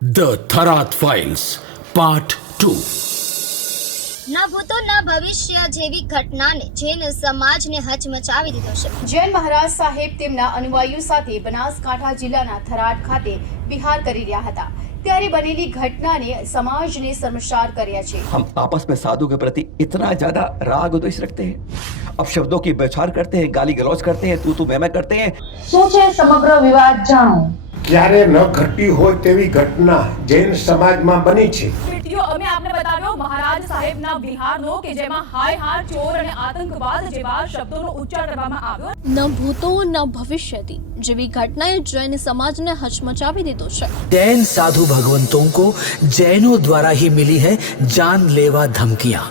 The Tharad files part 2। ન ભૂતો ન ભવિષ્ય જેવી ઘટનાને જૈન સમાજને હચમચાવી દીધો છે। જૈન મહારાજ સાહેબ તેમના અનુયાયીઓ સાથે બનાસકાંઠા જિલ્લાના થરાદ ખાતે વિહાર કરી રહ્યા હતા ત્યારે બનેલી ઘટનાને સમાજને શર્મસાર કર્યા છે। हम आपस में साधु के प्रति इतना ज्यादा राग और द्वेष रखते हैं, अब शब्दों की बौछार करते हैं, गाली गलौज करते हैं, तू मैं करते हैं। શું છે સમગ્ર વિવાદ જાણો। ક્યારે ન ઘટી હોય તેવી ઘટના જૈન સમાજમાં બની છે। વિડિયો અમે આપને બતાવ્યો મહારાજ સાહેબના વિહારનો કે જેમાં હાય હાર ચોર અને આતંકવાદ જેવા શબ્દોનો ઉચ્ચાર કરવામાં આવ્યો। ન ભૂતો ન ભવિષ્યથી જેવી ઘટનાએ જૈન સમાજને હચમચાવી દીધો છે। जैन साधु भगवंतों को जैनों द्वारा ही मिली है जानलेवा धमकियां।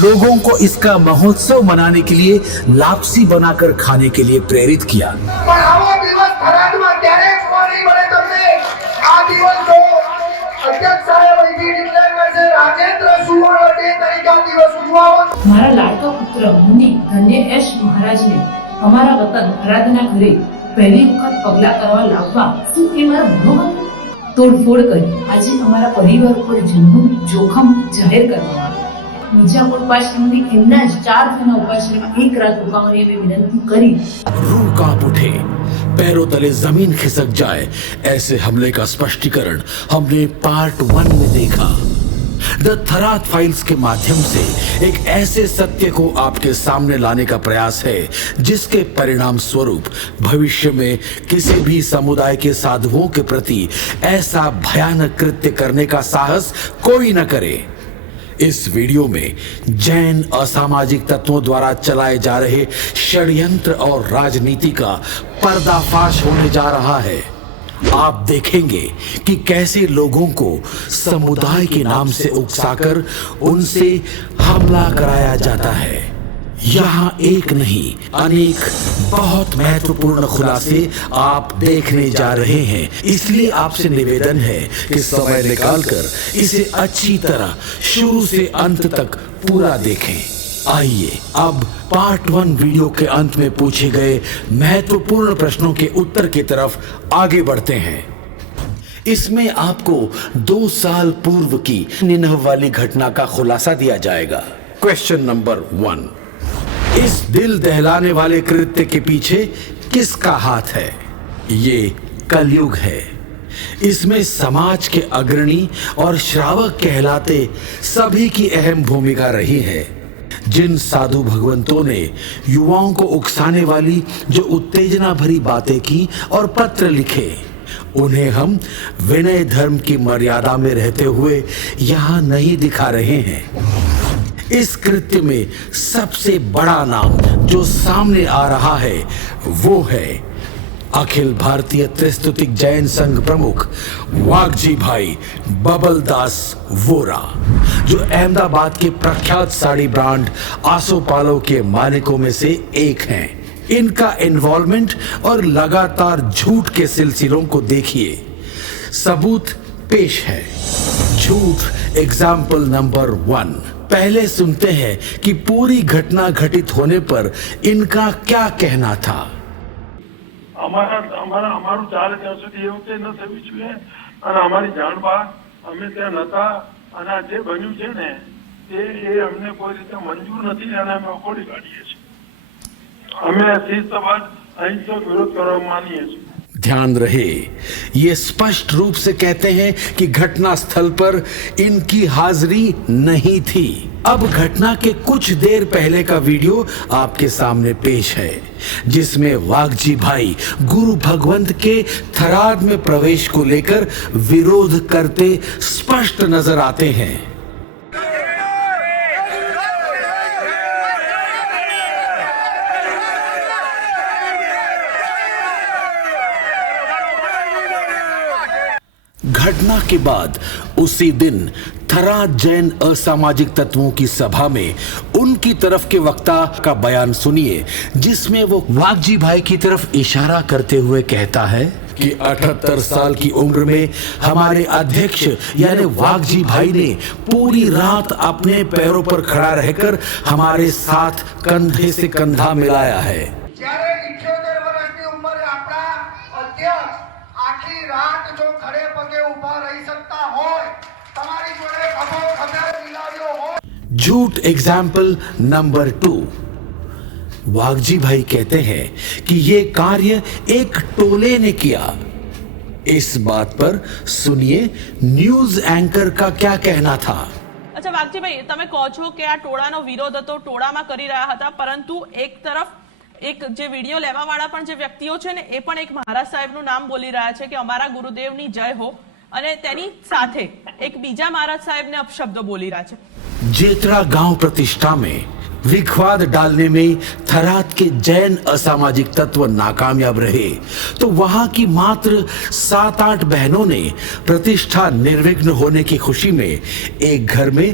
लोगों को इसका महोत्सव मनाने के लिए लापसी बनाकर खाने के लिए प्रेरित किया। મારા લાડકા પુત્ર મુનિ ધન્ય એશ મહારાજને અમારા વતન થરાદના ઘરે પહેલી વખત પગલા કરવા લાવવા શું એ મારા મનોમન તોડફોડ કરી આજે અમારા પરિવાર ઉપર જીવનું જોખમ જાહેર કરવામાં આવ્યું। મિર્જાપુર ઉપાશ્રમની એમના જ 4 જણા ઉપાશ્રમમાં એક રાત રોકાવાની અમે વિનંતી કરી। रूह कांप उठे, पैरों तले जमीन खिसक जाए, ऐसे हमले का स्पष्टीकरण हमने पार्ट 1 में देखा। द थराद फाइल्स के माध्यम से एक ऐसे सत्य को आपके सामने लाने का प्रयास है जिसके परिणाम स्वरूप भविष्य में किसी भी समुदाय के साधुओं के प्रति ऐसा भयानक कृत्य करने का साहस कोई न करे। इस वीडियो में जैन असामाजिक तत्वों द्वारा चलाए जा रहे षड्यंत्र और राजनीति का पर्दाफाश होने जा रहा है। आप देखेंगे कि कैसे लोगों को समुदाय के नाम से उकसाकर उनसे हमला कराया जाता है। यहाँ एक नहीं अनेक बहुत महत्वपूर्ण खुलासे आप देखने जा रहे हैं, इसलिए आपसे निवेदन है कि समय निकालकर इसे अच्छी तरह शुरू से अंत तक पूरा देखें। आइए अब पार्ट 1 वीडियो के अंत में पूछे गए महत्वपूर्ण प्रश्नों के उत्तर की तरफ आगे बढ़ते हैं। इसमें आपको 2 साल पूर्व की निनह वाली घटना का खुलासा दिया जाएगा। क्वेश्चन नंबर 1, इस दिल दहलाने वाले कृत्य के पीछे किसका हाथ है? ये कलयुग है। इसमें समाज के अग्रणी और श्रावक कहलाते सभी की अहम भूमिका रही है। जिन साधु भगवंतों ने युवाओं को उकसाने वाली जो उत्तेजना भरी बातें की और पत्र लिखे, उन्हें हम विनय धर्म की मर्यादा में रहते हुए यहाँ नहीं दिखा रहे हैं। इस कृत्य में सबसे बड़ा नाम जो सामने आ रहा है वो है अखिल भारतीय त्रिस्तुतिक जैन संघ प्रमुख वागजी भाई बबल दास वोरा, जो अहमदाबाद के प्रख्यात साड़ी ब्रांड आसोपालो के मालिकों में से एक हैं। इनका इन्वॉल्वमेंट और लगातार झूठ के सिलसिलों को देखिए। सबूत पेश है। झूठ एग्जाम्पल नंबर 1। पहले सुनते हैं कि पूरी घटना घटित होने पर इनका क्या कहना था। અમારું ચાલે ત્યાં સુધી એવું તે ન થવી જોઈએ અને અમારી જાણ બહાર અમે ત્યાં નતા અને આ જે બન્યું છે ને એ અમને કોઈ રીતે મંજૂર નથી અને અમે વખોડી કાઢીએ છીએ. અમે શિસ્તબદ્ધ અહિંસક વિરોધ કરવા માનીએ છીએ. ध्यान रहे, ये स्पष्ट रूप से कहते हैं कि घटना स्थल पर इनकी हाजिरी नहीं थी. अब घटना के कुछ देर पहले का वीडियो आपके सामने पेश है, जिसमें वागजी भाई गुरु भगवंत के थराद में प्रवेश को लेकर विरोध करते स्पष्ट नजर आते हैं. घटना के बाद उसी दिन थराद जैन असामाजिक तत्वों की सभा में उनकी तरफ के वक्ता का बयान सुनिए, जिसमें वो वागजी भाई की तरफ इशारा करते हुए कहता है कि 78 साल की उम्र में हमारे अध्यक्ष यानी वागजी भाई ने पूरी रात अपने पैरों पर खड़ा रहकर हमारे साथ कंधे से कंधा मिलाया है. झूठ एग्जाम्पल नंबर 2. वागजी भाई कहते हैं कि ये कार्य एक टोले ने किया. इस बात पर सुनिए न्यूज एंकर का क्या कहना था. अच्छा वागजी भाई, તમે કહો છો કે આ ટોળાનો વિરોધ હતો, ટોળામાં કરી રહ્યા હતા, પરંતુ એક તરફ એક જે વિડિયો લેવા વાળા પણ જે વ્યક્તિઓ છે ને એ પણ એક મહારાજ સાહેબનું નામ બોલી રહ્યા છે કે અમારા ગુરુદેવની જય हो, અને તેની સાથે એક બીજા મહારાજ સાહેબને અપશબ્દો બોલી રહ્યા છે. जेतरा गांव प्रतिष्ठा में विखवाद डालने में थराद के जैन असामाजिक तत्व नाकामयाब रहे, तो वहां की मात्र 7-8 बहनों ने प्रतिष्ठा निर्विघ्न होने की खुशी में एक घर में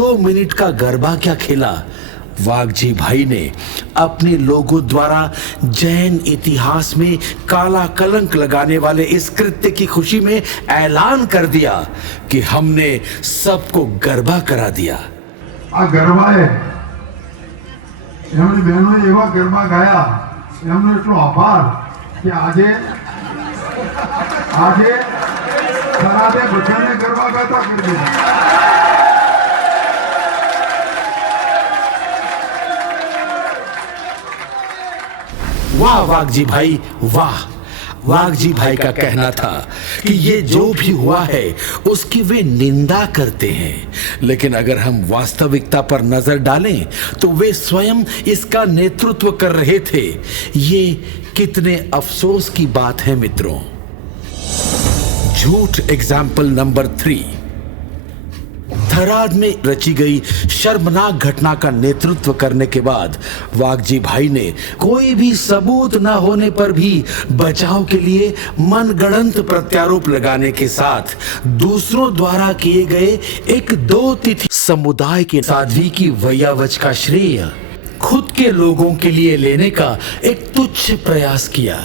2 मिनट का गरबा क्या खेला. वागजी भाई ने अपने लोगों द्वारा जैन इतिहास में काला कलंक लगाने वाले इस कृत्य की खुशी में ऐलान कर दिया कि हमने सबको गरबा करा दिया. आ गरबाए एमनी बहनों एवा गरबा गाया, एमनो એટલો આભાર કે આજે થરાદે બધાને ગરબા ગાતા કરી દીધા. वाह वागजी भाई वाह. वागजी भाई का कहना था कि ये जो भी हुआ है उसकी वे निंदा करते हैं, लेकिन अगर हम वास्तविकता पर नजर डालें तो वे स्वयं इसका नेतृत्व कर रहे थे. ये कितने अफसोस की बात है मित्रों. झूठ एग्जाम्पल नंबर 3. थराद में रची गई शर्मनाक घटना का नेतृत्व करने के बाद वागजी भाई ने कोई भी सबूत न होने पर भी बचाव के लिए मनगढ़ंत प्रत्यारोप लगाने के साथ दूसरों द्वारा किए गए एक 2 तिथि समुदाय के साध्वी की वयावच का श्रेय खुद के लोगों के लिए लेने का एक तुच्छ प्रयास किया.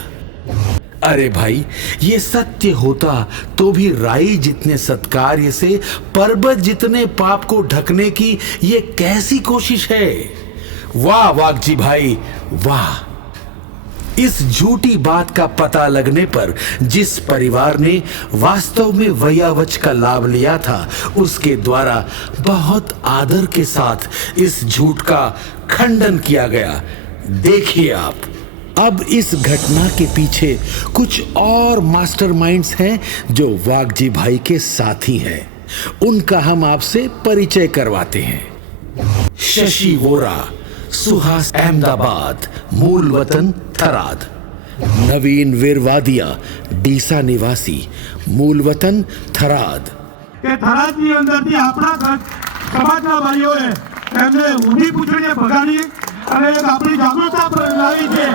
अरे भाई, ये सत्य होता तो भी राई जितने सत्कार्य से पर्वत जितने पाप को ढकने की ये कैसी कोशिश है. वाह वागजी भाई वाह. इस झूठी बात का पता लगने पर जिस परिवार ने वास्तव में वयावच का लाभ लिया था, उसके द्वारा बहुत आदर के साथ इस झूठ का खंडन किया गया. देखिए आप, अब इस घटना के पीछे कुछ और मास्टरमाइंड्स हैं जो वागजी भाई के साथी हैं. उनका हम आपसे परिचय करवाते हैं. शशि वोरा, सुहास अहमदाबाद, मूल वतन थराद. नवीन वीरवादिया, डीसा निवासी, मूल वतन थराद. થરાદની અંદરથી આપણા સમાજના ભાઈઓએ એમને ઊંધી પૂછડીએ ભગાડી અને એક આપણી જાગૃતતા લાવી છે.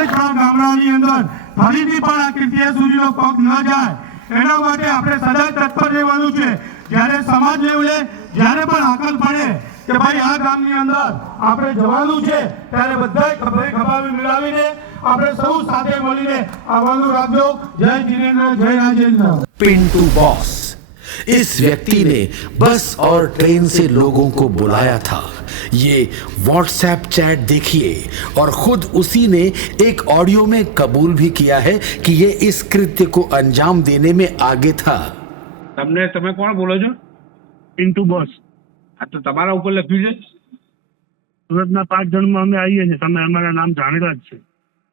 એક ગામડાની અંદર ફરીથી પણ આ કીર્તિએ સૂર્યનો પગ ન જાય એના માટે આપણે સદા તત્પર રહેવાનું છે. જ્યારે સમાજ લેવલે જ્યારે પણ આકલ પડે કે ભાઈ આ ગામની અંદર આપણે જવાનું છે, ત્યારે બધાય ખભે ખભા મિલાવીને આપણે સૌ સાથે મળીને આવવાનું રાખજો. જય જીનેન્દ્ર, જય રાજેન્દ્ર. पिंटू बॉस, इस व्यक्ति ने बस और ट्रेन से लोगों को बुलाया था. ये व्हाट्सएप चैट देखिए और खुद उसी ने एक ऑडियो में कबूल भी किया है कि ये इस कृत्य को अंजाम देने में आगे था। તમે કોણ બોલો છો? પિન્ટુ બોસ. આ તો તમારા ઉપર લખ્યું છે. સુરતના 5 જણમાં અમે આવીએ છીએ, તમે અમારા નામ જાણેલા જ છે.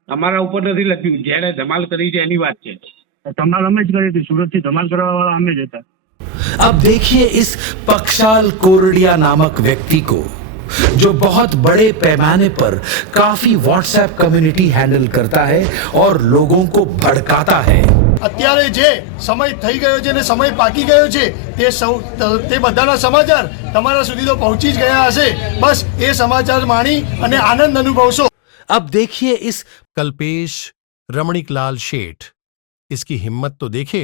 તમારા ઉપર નથી લખ્યું, જેણે ધમાલ કરી છે એની વાત છે. ધમાલ અમે જ કરી હતી, સુરતથી ધમાલ કરવા વાળા અમે જ હતા. अब देखिए इस पक्षाल कोरडिया नामक व्यक्ति को, जो बहुत बड़े पैमाने पर काफी व्हाट्सएप कम्युनिटी हैंडल करता है और लोगों को भड़काता है। અત્યારે જે સમય થઈ ગયો છે ને સમય પાકી ગયો છે તે બધાના સમાચાર તમારા સુધી તો પહોંચી જ ગયા હશે। બસ એ સમાચાર માણી અને આનંદ અનુભવશો। अब देखिए इस कल्पेश रमणीकलाल शेठ, इसकी हिम्मत तो देखे,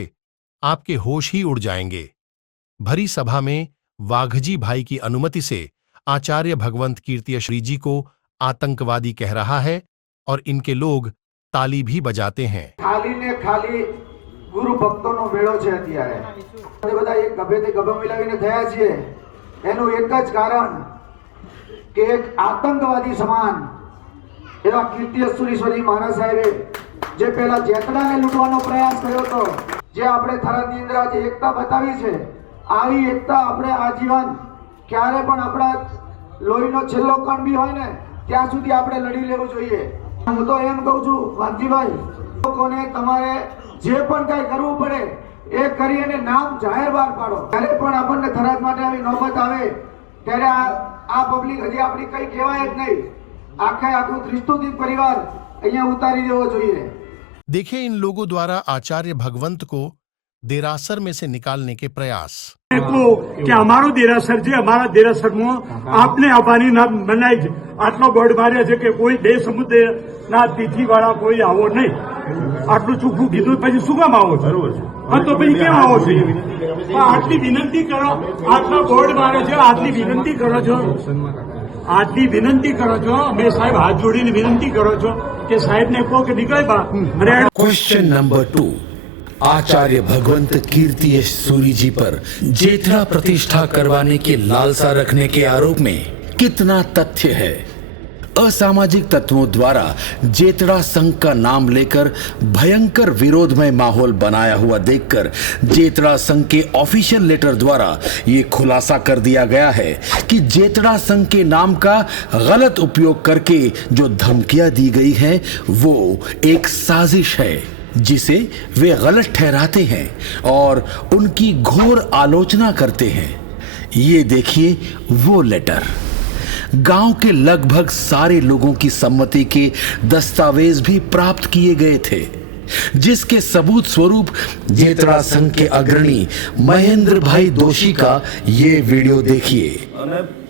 आपके होश ही उड़ जाएंगे। भरी सभा में वाघजी भाई की अनुमति से आचार्य भगवंत कीर्तियश्री जी को आतंकवादी कह रहा है और इनके लोग ताली भी बजाते हैं। खाली ने खाली गुरु भक्तों नो मेळो छे। अत्यारे બધા એક ગભેથી ગભો મિલાવીને થયા છીએ, એનું એક જ કારણ કે એક આતંકવાદી સમાન એવા કીર્તિયશ્રી મહારાજ સાહેબે જે પહેલા જેતડાને લૂંટવાનો પ્રયાસ કર્યો હતો, જે આપણે થરાદની અંદર આજે એકતા બતાવી છે, આવી એકતા આપણે આજીવન ક્યારે પણ આપણા લોહીનો છેલ્લો કણ બી હોય ને ત્યાં સુધી આપણે લડી લેવું જોઈએ। હું તો એમ કહું છું વાઘજીભાઈ, લોકોને તમારે જે પણ કઈ કરવું પડે એ કરી અને નામ જાહેર બહાર પાડો। ત્યારે પણ આપણને થરાદ માટે આવી નોબત આવે ત્યારે આ પબ્લિક હજી આપણી કઈ કહેવાય જ નહીં, આખે આખું ત્રિસ્તુતિ પરિવાર અહીંયા ઉતારી દેવો જોઈએ। देखें इन लोगों द्वारा आचार्य भगवंत को देरासर में से निकालने के प्रयास। કે અમારો દેરાસર છે, અમારા દેરાસરમાં આપને આવવાની ના મનાઈ છે। આટલો બોર્ડ માર્યો છે કે કોઈ બે સમુદ્રના તિથિ વાળા કોઈ આવો નહીં। આટલું ચોખ્ખું કીધું પછી શું કામ આવો છો? હા તો પછી કેમ આવો છો? આટલી વિનંતી કરો, આટલો બોર્ડ માર્યો છે, આટલી વિનંતી કરો છો, આટલી વિનંતી કરો છો, અમે સાહેબ હાથ જોડીને વિનંતી કરો છો કે સાહેબને કહો કે નીકળે બા। क्वेश्चन नंबर 2, आचार्य भगवंत कीर्तियश्री जी पर जेठड़ा प्रतिष्ठा करवाने की लालसा रखने के आरोप में कितना तथ्य है? असामाजिक तत्वों द्वारा जेतड़ा संघ का नाम लेकर भयंकर विरोधमय माहौल बनाया हुआ देखकर जेतड़ा संघ के ऑफिशियल लेटर द्वारा ये खुलासा कर दिया गया है कि जेतड़ा संघ के नाम का गलत उपयोग करके जो धमकियां दी गई हैं वो एक साजिश है जिसे वे गलत ठहराते हैं और उनकी घोर आलोचना करते हैं। ये देखिए वो लेटर। गांव के लगभग सारे लोगों की सम्मति के दस्तावेज भी प्राप्त किए गए थे, जिसके सबूत स्वरूप जेतड़ा संघ के अग्रणी महेंद्र भाई दोषी का ये वीडियो देखिए।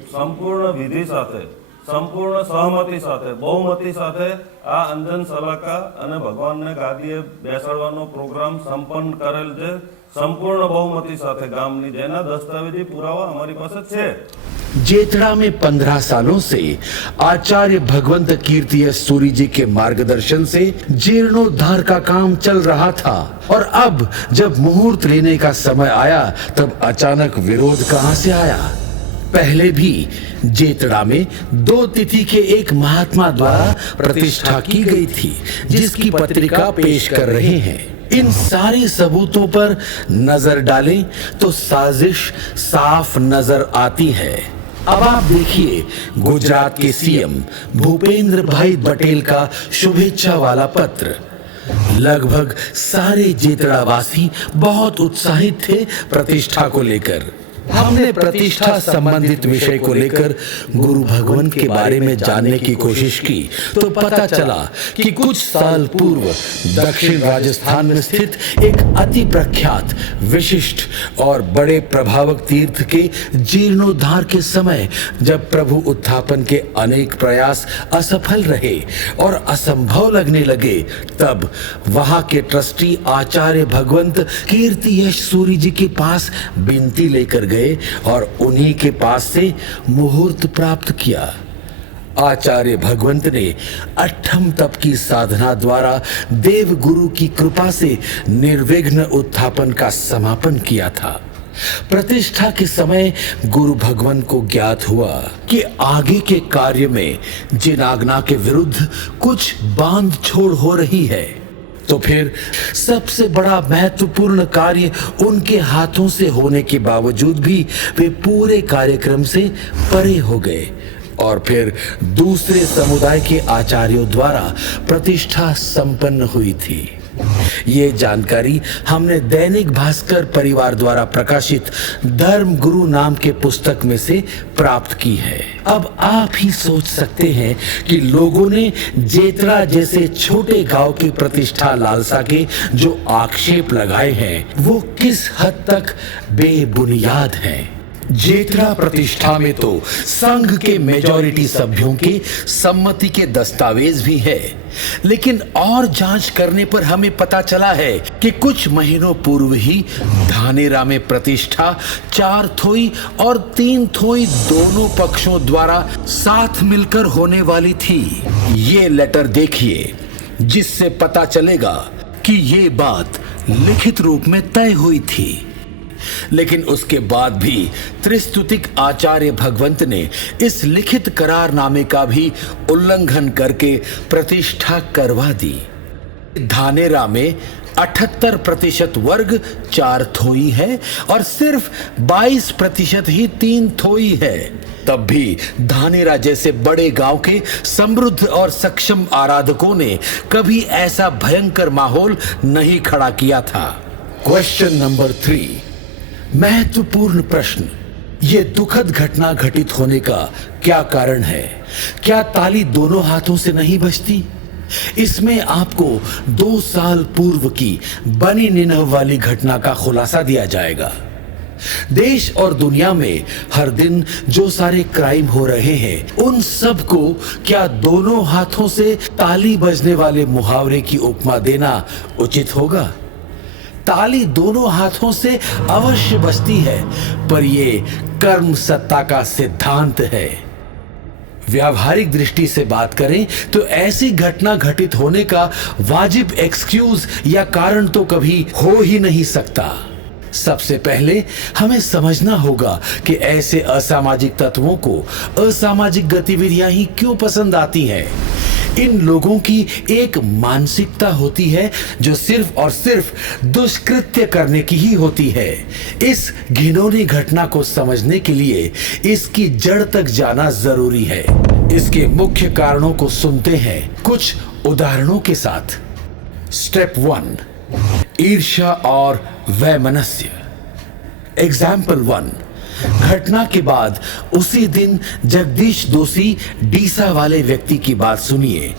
संपूर्ण विधि साथे, संपूर्ण सहमति साथे, बहुमती साथे आ अंजन सलाका अने भगवान ने गादीए बेसाडवानो प्रोग्राम संपन्न करेल छे। संपूर्ण बहुमती साथे गामनी जेना दस्तावेजी पुरावा हमारी पास छे। जेतड़ा में 15 सालों से आचार्य भगवंत कीर्तियश्री जी के मार्गदर्शन से जीर्णोद्धार का काम चल रहा था और अब जब मुहूर्त लेने का समय आया तब अचानक विरोध कहां से आया? पहले भी जेतड़ा में 2 तिथि के एक महात्मा द्वारा प्रतिष्ठा की गई थी, जिसकी पत्रिका पेश कर रहे हैं। इन सारे सबूतों पर नजर डालें तो साजिश साफ नजर आती है। अब आप देखिए गुजरात के सीएम भूपेंद्र भाई पटेल का शुभेच्छा वाला पत्र। लगभग सारे जेतड़ावासी बहुत उत्साहित थे प्रतिष्ठा को लेकर। हमने प्रतिष्ठा संबंधित विषय को लेकर गुरु भगवंत के बारे में जानने की कोशिश की तो पता चला कि कुछ साल पूर्व दक्षिण राजस्थान में स्थित एक अति प्रख्यात, विशिष्ट और बड़े प्रभावक तीर्थ के जीर्णोद्धार के समय जब प्रभु उत्थापन के अनेक प्रयास असफल रहे और असंभव लगने लगे, तब वहां के ट्रस्टी आचार्य भगवंत कीर्तियश्री जी के पास विनती लेकर गए और उन्हीं के पास से मुहूर्त प्राप्त किया। आचार्य भगवंत ने 8ठम तप की साधना द्वारा देव गुरु की कृपा से निर्विघ्न उत्थापन का समापन किया था। प्रतिष्ठा के समय गुरु भगवान को ज्ञात हुआ कि आगे के कार्य में जिन आज्ञा के विरुद्ध कुछ बांध छोड़ हो रही है, तो फिर सबसे बड़ा महत्वपूर्ण कार्य उनके हाथों से होने के बावजूद भी वे पूरे कार्यक्रम से परे हो गए और फिर दूसरे समुदाय के आचार्यों द्वारा प्रतिष्ठा संपन्न हुई थी। ये जानकारी हमने दैनिक भास्कर परिवार द्वारा प्रकाशित धर्म गुरु नाम के पुस्तक में से प्राप्त की है। अब आप ही सोच सकते हैं कि लोगों ने जेतरा जैसे छोटे गांव की प्रतिष्ठा लालसा के जो आक्षेप लगाए हैं वो किस हद तक बेबुनियाद हैं। जेतरा प्रतिष्ठा में तो संघ के मेजॉरिटी सभ्यों के सम्मति के दस्तावेज भी है, लेकिन और जांच करने पर हमें पता चला है कि कुछ महीनों पूर्व ही धानेरा में प्रतिष्ठा 4 थोई और 3 थोई दोनों पक्षों द्वारा साथ मिलकर होने वाली थी। ये लेटर देखिए, जिससे पता चलेगा कि ये बात लिखित रूप में तय हुई थी। लेकिन उसके बाद भी त्रिस्तुतिक आचार्य भगवंत ने इस लिखित करारनामे का भी उल्लंघन करके प्रतिष्ठा करवा दी। धानेरा में 78% वर्ग 4 थोई है और सिर्फ 22% ही 3 थोई है। तब भी धानेरा जैसे बड़े गांव के समृद्ध और सक्षम आराधकों ने कभी ऐसा भयंकर माहौल नहीं खड़ा किया था। क्वेश्चन नंबर 3, महत्वपूर्ण प्रश्न, ये दुखद घटना घटित होने का क्या कारण है? क्या ताली दोनों हाथों से नहीं बजती? इसमें आपको 2 साल पूर्व की बनी निनह वाली घटना का खुलासा दिया जाएगा। देश और दुनिया में हर दिन जो सारे क्राइम हो रहे हैं, उन सब को क्या दोनों हाथों से ताली बजने वाले मुहावरे की उपमा देना उचित होगा? ताली दोनों हाथों से अवश्य बजती है, पर ये कर्म सत्ता का सिद्धांत है। व्यावहारिक दृष्टि से बात करें तो ऐसी घटना घटित होने का वाजिब एक्सक्यूज या कारण तो कभी हो ही नहीं सकता। सबसे पहले हमें समझना होगा कि ऐसे असामाजिक तत्वों को असामाजिक गतिविधियां ही क्यों पसंद आती हैं। इन लोगों की एक मानसिकता होती है जो सिर्फ और सिर्फ दुष्कृत्य करने की ही होती है। इस घिनौनी घटना को समझने के लिए इसकी जड़ तक जाना जरूरी है। इसके मुख्य कारणों को सुनते हैं कुछ उदाहरणों के साथ। स्टेप 1, ईर्ष्या और वैमनस्य। एग्जाम्पल 1, घटना के बाद उसी दिन जगदीश दोषी डीसा वाले व्यक्ति की बात सुनिए।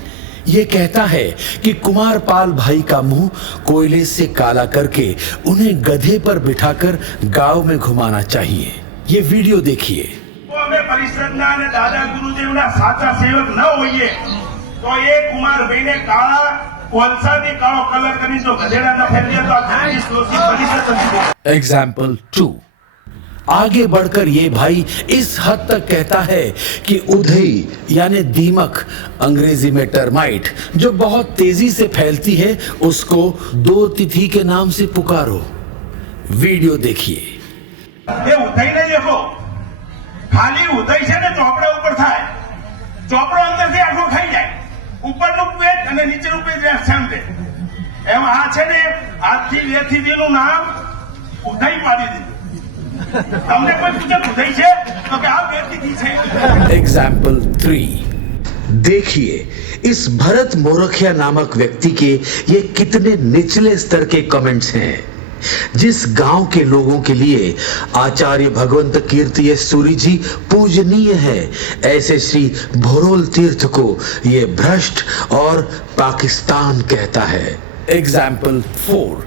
ये कहता है कि कुमारपाल भाई का मुंह कोयले से काला करके उन्हें गधे पर बिठाकर गांव में घुमाना चाहिए। ये वीडियो देखिए। तो हमें परिषदना ने दादा गुरुदेवना साचा सेवक न होइए तो ये कुमार भाई ने काला कोलसादी कालो कलर करी जो गधेड़ा न फेर दिया तो जगदीश दोषी परिषद। एग्जाम्पल 2, आगे बढ़कर ये भाई इस हद तक कहता है कि उधई यानी दीमक, अंग्रेजी में टर्माइट, जो बहुत तेजी से फैलती है, उसको 2 तिथि के नाम से पुकारो। वीडियो देखिए। ये उधई नहीं देखो, खाली उधई से ने ચોપડા ઉપર થાય, ચોપડો અંદર થી આખો ખાઈ જાય, ઉપરનું પેટ અને નીચેનું પેટ શાંત છે। એમ આ છે ને આજથી 2 થી તેનું નામ ઉધઈ પાડી દીધું। एग्जाम्पल 3, देखिए इस भरत मोरखिया नामक व्यक्ति के ये कितने निचले स्तर के कमेंट्स हैं। जिस गांव के लोगों के लिए आचार्य भगवंत कीर्ति सूरी जी पूजनीय है, ऐसे श्री भोरोल तीर्थ को ये भ्रष्ट और पाकिस्तान कहता है। एग्जाम्पल 4,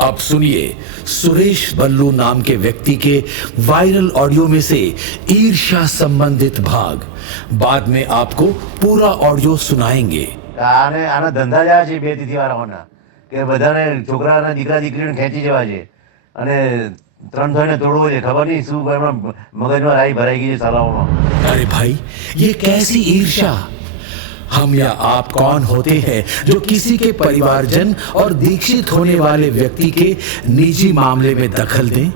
अब सुनिए सुरेश बल्लू नाम के व्यक्ति के वायरल ऑडियो में से ईर्ष्या संबंधित भाग। बाद में आपको पूरा ऑडियो सुनाएंगे। आने आना धंधा जा છે 2 तिथि વાળા હોના કે બધાને છોકરાના દીકરા દીકરીને ખેંચી જવા છે અને 3 થઈને તોડવો છે। ખબર નહીં શું મગજમાં રાઈ ભરાઈ ગઈ છે સાલાઓમાં। अरे भाई, ये कैसी ईर्ष्या? हम या आप कौन होते हैं जो किसी के परिवारजन और दीक्षित होने वाले व्यक्ति के निजी मामले में दखल दें?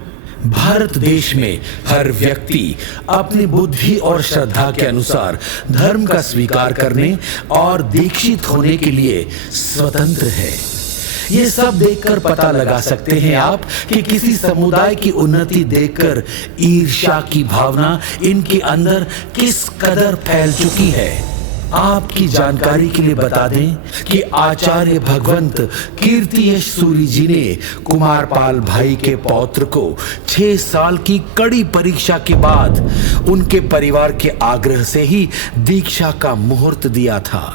भारत देश में हर व्यक्ति अपनी बुद्धि और श्रद्धा के अनुसार धर्म का स्वीकार करने और दीक्षित होने के लिए स्वतंत्र है। ये सब देखकर पता लगा सकते हैं आप कि किसी समुदाय की उन्नति देखकर ईर्ष्या की भावना इनके अंदर किस कदर फैल चुकी है। आपकी जानकारी के लिए बता दें कि आचार्य भगवंत कीर्तियश सूरी जी ने कुमारपाल भाई के पौत्र को 6 साल की कड़ी परीक्षा के बाद उनके परिवार के आग्रह से ही दीक्षा का मुहूर्त दिया था।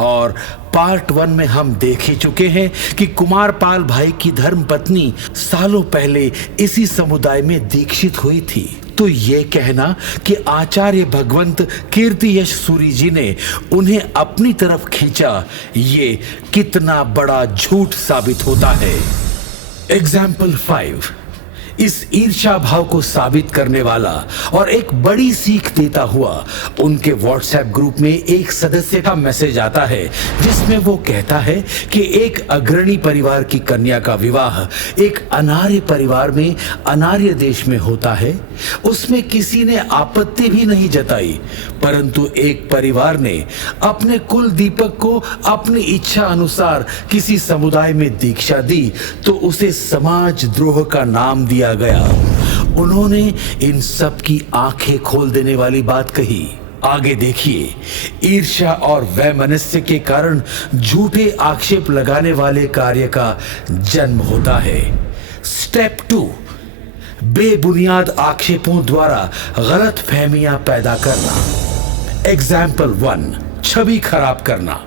और पार्ट 1 में हम देख ही चुके हैं कि कुमारपाल भाई की धर्मपत्नी सालों पहले इसी समुदाय में दीक्षित हुई थी। तो ये कहना कि आचार्य भगवंत कीर्तियश सूरी जी ने उन्हें अपनी तरफ खींचा, ये कितना बड़ा झूठ साबित होता है। एग्जाम्पल 5 इस ईर्ष्या भाव को साबित करने वाला और एक बड़ी सीख देता हुआ उनके व्हाट्सएप ग्रुप में एक सदस्य का मैसेज आता है जिसमें वो कहता है कि एक अग्रणी परिवार की कन्या का विवाह एक अनार्य परिवार में अनार्य देश में होता है। उसमें किसी ने आपत्ति भी नहीं जताई, परंतु एक परिवार ने अपने कुल दीपक को अपनी इच्छा अनुसार किसी समुदाय में दीक्षा दी तो उसे समाज द्रोह का नाम दिया गया। उन्होंने इन सब की आंखें खोल देने वाली बात कही। आगे देखिए, ईर्ष्या और वैमनस्य के कारण झूठे आक्षेप लगाने वाले कार्य का जन्म होता है। स्टेप 2 बेबुनियाद आक्षेपों द्वारा गलत फहमियां पैदा करना। एग्जाम्पल 1 छवि खराब करना।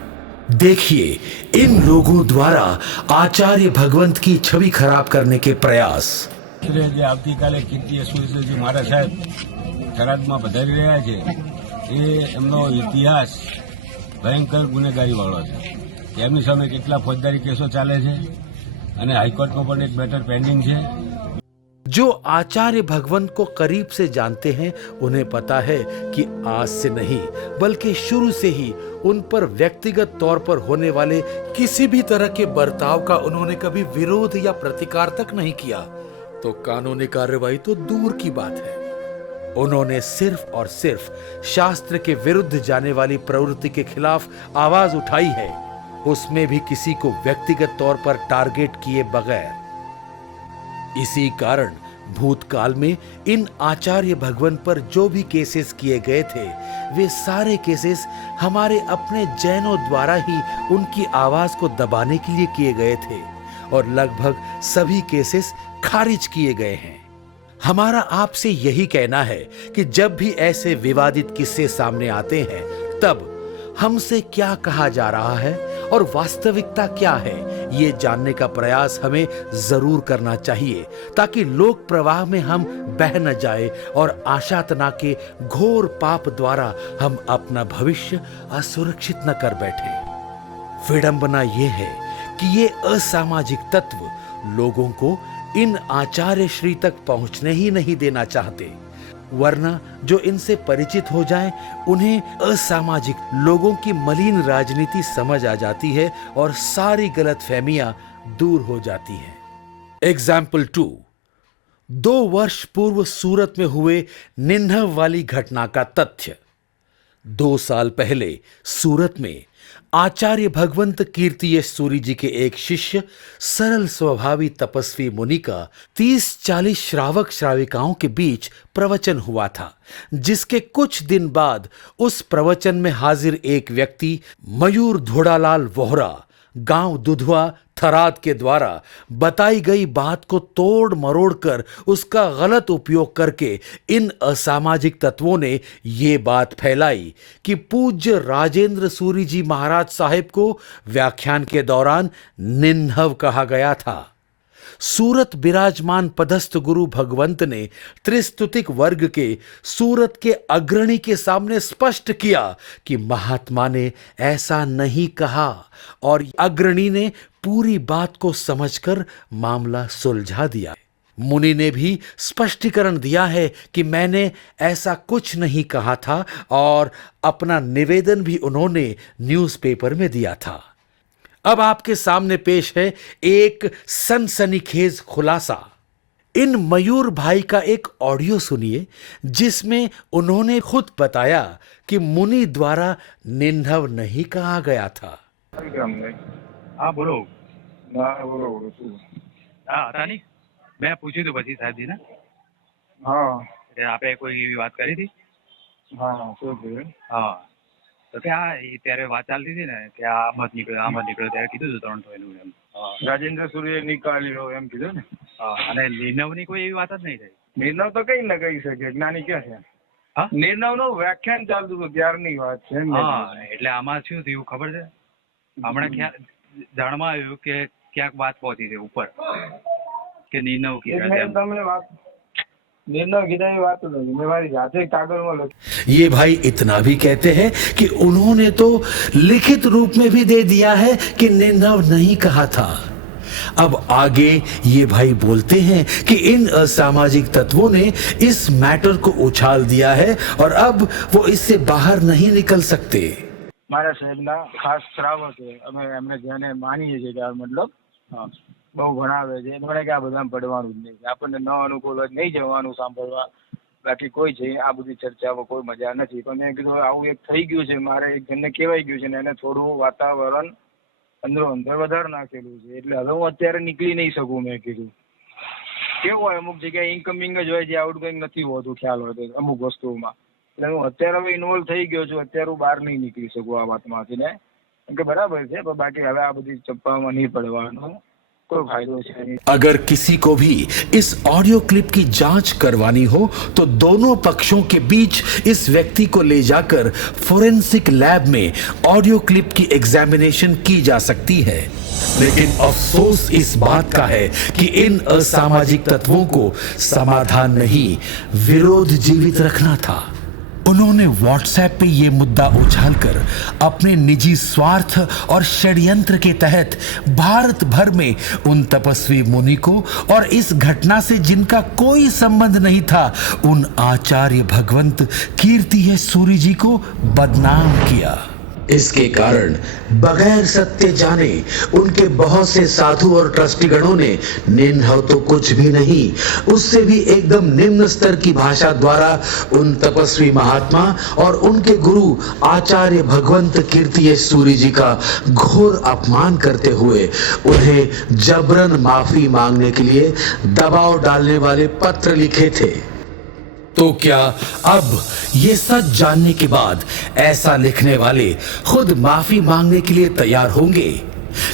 देखिए, इन लोगों द्वारा आचार्य भगवंत की छवि खराब करने के प्रयास। આવતીકાલે કીર્તિયશજી મહારાજ સાહેબ થરાદમાં પધારી રહ્યા છે એ એમનો ઇતિહાસ ભયંકર ગુનેગારી વાળો છે। એમની સામે કેટલા ફોજદારી કેસો ચાલે છે અને હાઈકોર્ટમાં પણ એક મેટર પેન્ડિંગ છે। जो आचार्य भगवंत को करीब से जानते हैं उन्हें पता है कि आज से नहीं बल्कि शुरू से ही उन पर व्यक्तिगत तौर पर होने वाले किसी भी तरह के बर्ताव का उन्होंने कभी विरोध या प्रतिकार तक नहीं किया, तो कानूनी कार्रवाई तो दूर की बात है। उन्होंने सिर्फ और सिर्फ शास्त्र के विरुद्ध जाने वाली प्रवृत्ति के खिलाफ आवाज उठाई है, उसमें भी किसी को व्यक्तिगत तौर पर टारगेट किए बगैर। इसी कारण भूतकाल में इन आचार्य भगवंत पर जो भी केसेस किए गए थे वे सारे केसेस हमारे अपने जैनों द्वारा ही उनकी आवाज को दबाने के लिए किए गए थे और लगभग सभी केसेस खारिज किए गए हैं। हमारा आपसे यही कहना है कि जब भी ऐसे विवादित किस्से सामने आते हैं तब हमसे क्या कहा जा रहा है और वास्तविकता क्या है, ये जानने का प्रयास हमें जरूर करना चाहिए ताकि लोक प्रवाह में हम बह न जाए और आशातना के घोर पाप द्वारा हम अपना भविष्य असुरक्षित न कर बैठे। विडंबना ये है कि ये असामाजिक तत्व लोगों को इन आचार्य श्री तक पहुंचने ही नहीं देना चाहते, वरना जो इनसे परिचित हो जाएं, उन्हें असामाजिक लोगों की मलिन राजनीति समझ आ जाती है और सारी गलतफहमियां दूर हो जाती हैं। एग्जाम्पल 2 वर्ष पूर्व सूरत में हुए निन्हव वाली घटना का तथ्य। 2 साल पहले सूरत में आचार्य भगवंत कीर्तियश सूरी जी के एक शिष्य सरल स्वभावी तपस्वी मुनि का 30-40 श्रावक श्राविकाओं के बीच प्रवचन हुआ था, जिसके कुछ दिन बाद उस प्रवचन में हाजिर एक व्यक्ति मयूर धोड़ालाल वोहरा गांव दुधवा थराद के द्वारा बताई गई बात को तोड़ मरोड़ कर उसका गलत उपयोग करके इन असामाजिक तत्वों ने ये बात फैलाई कि पूज्य राजेंद्र सूरी जी महाराज साहिब को व्याख्यान के दौरान निन्हव कहा गया था। सूरत विराजमान पदस्थ गुरु भगवंत ने त्रिस्तुतिक वर्ग के सूरत के अग्रणी के सामने स्पष्ट किया कि महात्मा ने ऐसा नहीं कहा और अग्रणी ने पूरी बात को समझकर मामला सुलझा दिया। मुनि ने भी स्पष्टीकरण दिया है कि मैंने ऐसा कुछ नहीं कहा था और अपना निवेदन भी उन्होंने न्यूज़पेपर में दिया था। अब आपके सामने पेश है एक सनसनीखेज खुलासा। इन मयूर भाई का एक ऑडियो सुनिए जिसमें उन्होंने खुद बताया कि मुनि द्वारा निंदव नहीं कहा गया था। हाँ बोलो। हाँ था नहीं, मैं पूछी तो પછી સાહેબજી ને। હા આપે કોઈ એવી વાત કરી હતી? હા શું થયું? હા તો કે આ ત્યારે વાત ચાલતી હતી ને કે આ મત નીકળ્યો ત્યારે કીધું હતું 300 એનું એમ। રાજેન્દ્ર સૂર્ય નીકાળ્યો એમ કીધું ને। હા અને નિર્ણવની કોઈ એવી વાત જ નહીં થઈ। નિર્ણવ તો કઈ ના કહી શકે, જ્ઞાની ક્યાં છે? નિર્ણવનું વ્યાખ્યાન ચાલતું હતું ત્યારની વાત છે। હા એટલે આમાં શું થયું ખબર છે? હમણાં જાણવા આવ્યું કે ક્યાંક વાત પહોંચી છે ઉપર કે નિર્ણવ કીધા છે। તમને વાત निर्णय गिरा बात नहीं, मैं हमारी जाते कागज में ये भाई इतना भी कहते हैं कि उन्होंने तो लिखित रूप में भी दे दिया है कि निंदव नहीं कहा था। अब आगे ये भाई बोलते हैं कि इन असामाजिक तत्वों ने इस मैटर को उछाल दिया है और अब वो इससे बाहर नहीं निकल सकते। मारा साहेब ना खास श्रावक है, અમે એમને જેને માનીએ છીએ કે મતલબ બહુ ભણાવે છે મને કે આ બધામાં પડવાનું જ નહીં, આપણને ન અનુકૂળ જ નહીં જવાનું સાંભળવા, બાકી કોઈ છે આ બધી ચર્ચામાં કોઈ મજા નથી। પણ મેં કીધું આવું એક થઈ ગયું છે, મારે એક જણને કહેવાઈ ગયું છે ને એને થોડું વાતાવરણ અંદરો અંદર વધારે નાખેલું છે, એટલે હવે હું અત્યારે નીકળી નહીં શકું। મેં કીધું કેવું હોય અમુક જગ્યાએ ઇનકમિંગ જ હોય જે આઉટગોઈંગ નથી હોતું ખ્યાલ હોય તો અમુક વસ્તુઓમાં, એટલે હું અત્યારે હવે ઇન્વોલ્વ થઈ ગયો છું, અત્યારે હું બહાર નહીં નીકળી શકું આ વાતમાંથી ને, કેમ કે બરાબર છે પણ બાકી હવે આ બધી ચપ્પામાં નહીં પડવાનું, कोई फायदा नहीं। अगर किसी को भी इस ऑडियो क्लिप की जांच करवानी हो तो दोनों पक्षों के बीच इस व्यक्ति को ले जाकर फोरेंसिक लैब में ऑडियो क्लिप की एग्जामिनेशन की जा सकती है। लेकिन अफसोस इस बात का है कि इन असामाजिक तत्वों को समाधान नहीं, विरोध जीवित रखना था। उन्होंने व्हाट्सएप पे ये मुद्दा उछालकर अपने निजी स्वार्थ और षड्यंत्र के तहत भारत भर में उन तपस्वी मुनि को और इस घटना से जिनका कोई संबंध नहीं था उन आचार्य भगवंत कीर्ति सूरी जी को बदनाम किया। इसके कारण बगैर सत्य जाने उनके बहुत से साधु और ट्रस्टीगणों ने निंदव तो कुछ भी नहीं, उससे भी एकदम निम्न स्तर की भाषा द्वारा उन तपस्वी महात्मा और उनके गुरु आचार्य भगवंत कीर्ति सूरी जी का घोर अपमान करते हुए उन्हें जबरन माफी मांगने के लिए दबाव डालने वाले पत्र लिखे थे। तो क्या अब ये सच जानने के बाद ऐसा लिखने वाले खुद माफी मांगने के लिए तैयार होंगे?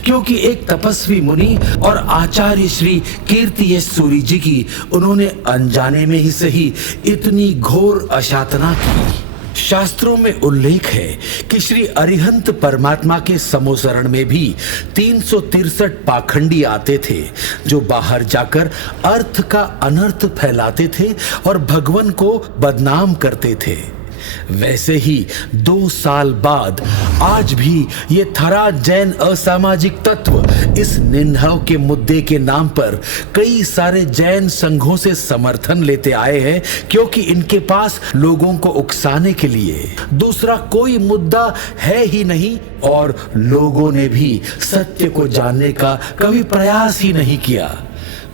क्योंकि एक तपस्वी मुनि और आचार्य श्री कीर्ति सूरी जी की उन्होंने अनजाने में ही सही इतनी घोर अशातना की। शास्त्रों में उल्लेख है कि श्री अरिहंत परमात्मा के समोसरण में भी 363 पाखंडी आते थे जो बाहर जाकर अर्थ का अनर्थ फैलाते थे और भगवान को बदनाम करते थे। वैसे ही 2 साल बाद आज भी ये थराद जैन असामाजिक तत्व इस निंदव के मुद्दे के नाम पर कई सारे जैन संघों से समर्थन लेते आए हैं, क्योंकि इनके पास लोगों को उकसाने के लिए दूसरा कोई मुद्दा है ही नहीं और लोगों ने भी सत्य को जानने का कभी प्रयास ही नहीं किया।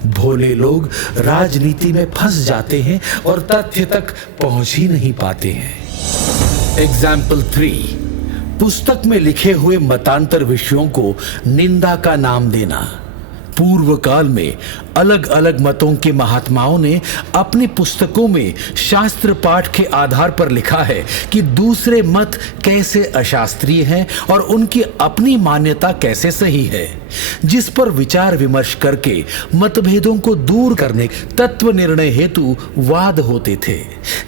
भोले लोग राजनीति में फंस जाते हैं और तथ्य तक पहुंच ही नहीं पाते हैं। एग्जाम्पल 3, पुस्तक में लिखे हुए मतांतर विषयों को निंदा का नाम देना। पूर्व काल में अलग अलग मतों के महात्माओं ने अपनी पुस्तकों में शास्त्र पाठ के आधार पर लिखा है कि दूसरे मत कैसे अशास्त्रीय हैं और उनकी अपनी मान्यता कैसे सही है, जिस पर विचार विमर्श करके मतभेदों को दूर करने तत्व निर्णय हेतु वाद होते थे,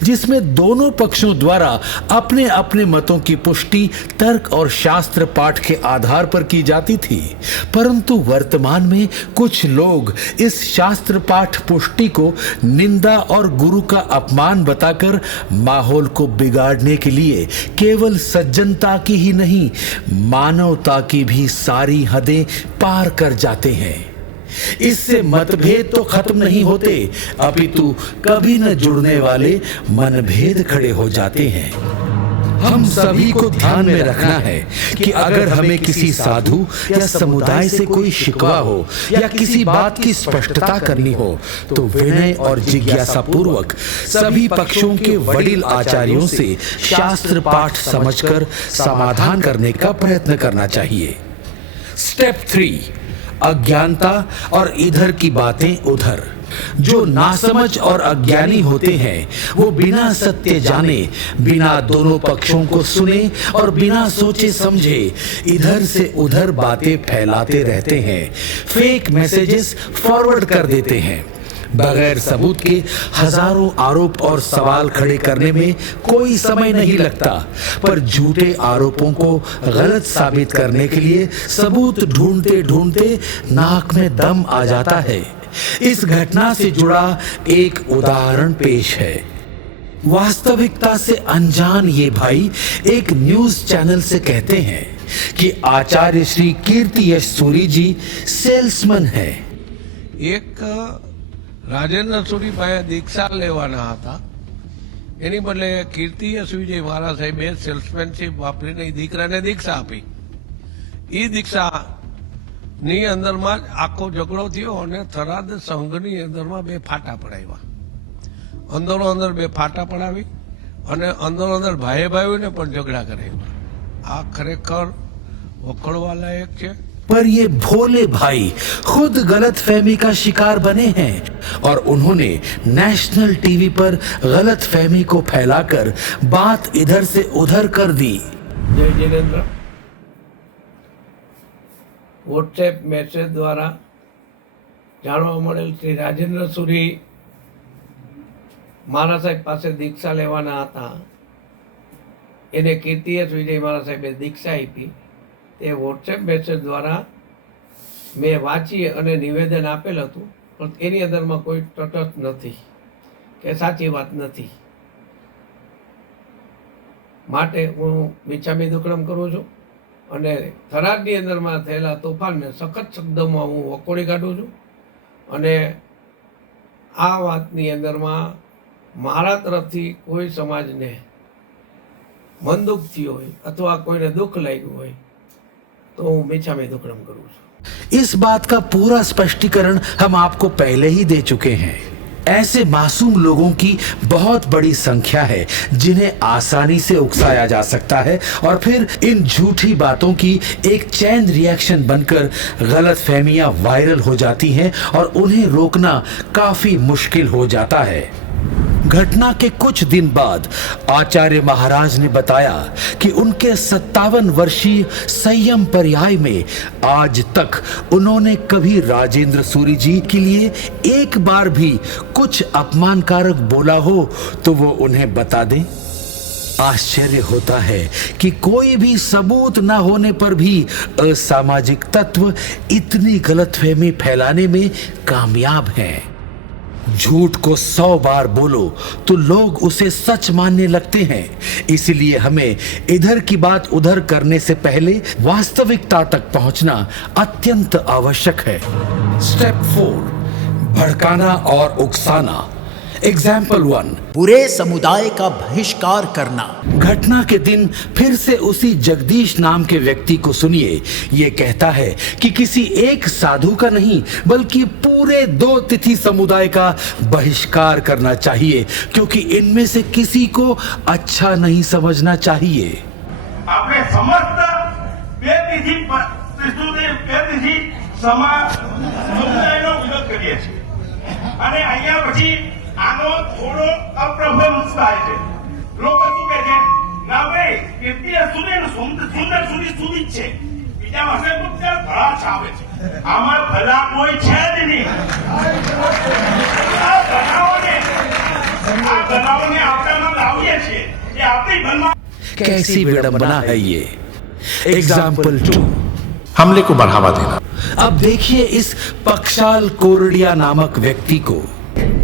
जिसमें दोनों पक्षों द्वारा अपने अपने मतों की पुष्टि तर्क और शास्त्र पाठ के आधार पर की जाती थी। परंतु वर्तमान में कुछ लोग इस शास्त्र पाठ पुष्टि को निंदा और गुरु का अपमान बताकर माहौल को बिगाड़ने के लिए केवल सज्जनता की ही नहीं मानवता की भी सारी हदें पार कर जाते हैं। इससे मतभेद तो खत्म नहीं होते, अपितु कभी न जुड़ने वाले मनभेद खड़े हो जाते हैं। हम सभी को ध्यान में रखना है कि अगर हमें किसी साधु या समुदाय से कोई शिकवा हो या किसी बात की स्पष्टता करनी हो तो विनय और जिज्ञासा पूर्वक सभी पक्षों के वडील आचार्यों से शास्त्र पाठ समझकर समाधान करने का प्रयत्न करना चाहिए। स्टेप 3, अज्ञानता और इधर की बातें उधर। जो नासमझ और अज्ञानी होते हैं वो बिना सत्य जाने, बिना दोनों पक्षों को सुने और बिना सोचे समझे इधर से उधर बातें फैलाते रहते हैं, फेक मैसेजेस फॉरवर्ड कर देते हैं। बगैर सबूत के हजारों आरोप और सवाल खड़े करने में कोई समय नहीं लगता, पर झूठे आरोपों को गलत साबित करने के लिए सबूत ढूंढते ढूंढते नाक में दम आ जाता है। इस घटना से जुड़ा एक उदाहरण पेश है। वास्तविकता से अनजान ये भाई एक न्यूज चैनल से कहते हैं कि आचार्य श्री कीर्ति यश सूरी जी सेल्समैन है। एक રાજેન્દ્ર સુરી પાસે દીક્ષા લેવાના હતા, એની બદલે કીર્તિ યશવીજી મારા સાહેબે સેલ્સમેનશીપ વાપરીને દીકરાને દીક્ષા આપી। એ દીક્ષાની અંદરમાં જ આખો ઝઘડો થયો અને થરાદ સંઘની અંદરમાં 2 ફાટા પડાવ્યા। અંદરો અંદર 2 ફાટા પડાવી અને અંદરો અંદર ભાઈએ ભાઈઓને પણ ઝઘડા કરાવ્યા। આ ખરેખર વખોડવા લાયક છે। पर ये भोले भाई खुद गलतफहमी का शिकार बने हैं और उन्होंने नेशनल टीवी पर गलतफहमी को फैलाकर बात इधर से उधर कर दी। जय जिनेन्द्र, व्हाट्सएप मैसेज द्वारा जाणवा मळेल श्री राजेंद्र सूरी मारा साहेब पासे दीक्षा लेवाना हता, एने कीर्ति यश विजय मारा साहेबे दीक्षा आपी। એ વોટ્સએપ મેસેજ દ્વારા મેં વાંચી અને નિવેદન આપેલ હતું, પણ એની અંદરમાં કોઈ તટસ્થ નથી કે સાચી વાત નથી। માટે હું મિચ્છામી દુક્કડમ કરું છું અને થરાદની અંદરમાં થયેલા તોફાનને સખત શબ્દોમાં હું વખોડી કાઢું છું અને આ વાતની અંદરમાં મારા તરફથી કોઈ સમાજને મનદુખ થયું હોય અથવા કોઈને દુઃખ લાગ્યું હોય तो मिच्छा में दुक्कड़म करूँ। इस बात का पूरा स्पष्टीकरण हम आपको पहले ही दे चुके हैं। ऐसे मासूम लोगों की बहुत बड़ी संख्या है जिन्हें आसानी से उकसाया जा सकता है और फिर इन झूठी बातों की एक चैन रिएक्शन बनकर गलतफहमियां वायरल हो जाती हैं और उन्हें रोकना काफी मुश्किल हो जाता है। घटना के कुछ दिन बाद आचार्य महाराज ने बताया कि उनके 57 वर्षीय संयम पर्याय में आज तक उन्होंने कभी राजेंद्र सूरी जी के लिए एक बार भी कुछ अपमानकारक बोला हो तो वो उन्हें बता दें। आश्चर्य होता है कि कोई भी सबूत न होने पर भी असामाजिक तत्व इतनी गलतफहमी फैलाने में कामयाब हैं। झूठ को 100 बार बोलो तो लोग उसे सच मानने लगते हैं, इसलिए हमें इधर की बात उधर करने से पहले वास्तविकता तक पहुंचना अत्यंत आवश्यक है। स्टेप 4, भड़काना और उकसाना। एग्जाम्पल 1, पूरे समुदाय का बहिष्कार करना। घटना के दिन फिर से उसी जगदीश नाम के व्यक्ति को सुनिए। ये कहता है कि किसी एक साधु का नहीं बल्कि पूरे 2 तिथि समुदाय का बहिष्कार करना चाहिए क्योंकि इनमें से किसी को अच्छा नहीं समझना चाहिए। આપણે સમસ્ત 2 तिथि સમુદાયનો વિરોધ કરીએ છીએ અને અહીંયા પછી આનો થોડો અપ્રભંશ થાય છે। લોકો શું કહે છે, ના ભાઈ કીર્તિ સુંદર સુધી છે, બીજા પાસે બધા ભલા છાવે છે, આમાં ભલા કોઈ છે જ નહીં। આ બનાવોને આપણામાં લાવીએ છીએ એ આપણી ભલમાં। कैसी विडंबना है ये। एग्जाम्पल 2, हमले को बढ़ावा देना। अब देखिए इस पक्षाल कोरडिया नामक व्यक्ति को।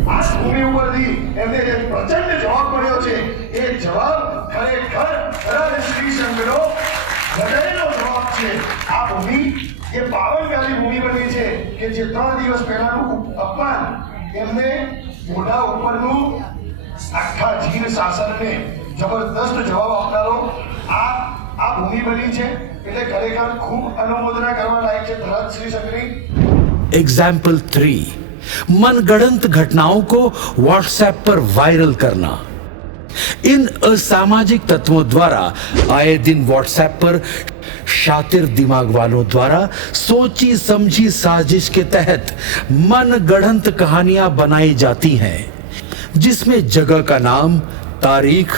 આ ભૂમિ ઉપરથી એમને જે પ્રચંડ જવાબ મળ્યો છે એ જવાબ ખરેખર શ્રી સંઘનો હૃદયનો જવાબ છે। આ ભૂમિ એ પાવનકારી ભૂમિ બની છે કે જે 3 દિવસ પહેલાનું અપમાન એમને મોઢા ઉપરનું આખા જીન શાસનને જબરદસ્ત જવાબ આપનારો આ ભૂમિ બની છે એટલે ખરેખર ખૂબ અનુમોદના કરવા લાયક છે થરાદ શ્રી શક્તિ। एग्जाम्पल 3, मनगढ़ंत घटनाओं को व्हाट्सएप पर वायरल करना। इन असामाजिक तत्वों द्वारा आए दिन व्हाट्सएप पर शातिर दिमाग वालों द्वारा सोची समझी साजिश के तहत मनगढ़ंत कहानियां बनाई जाती हैं, जिसमें जगह का नाम, तारीख,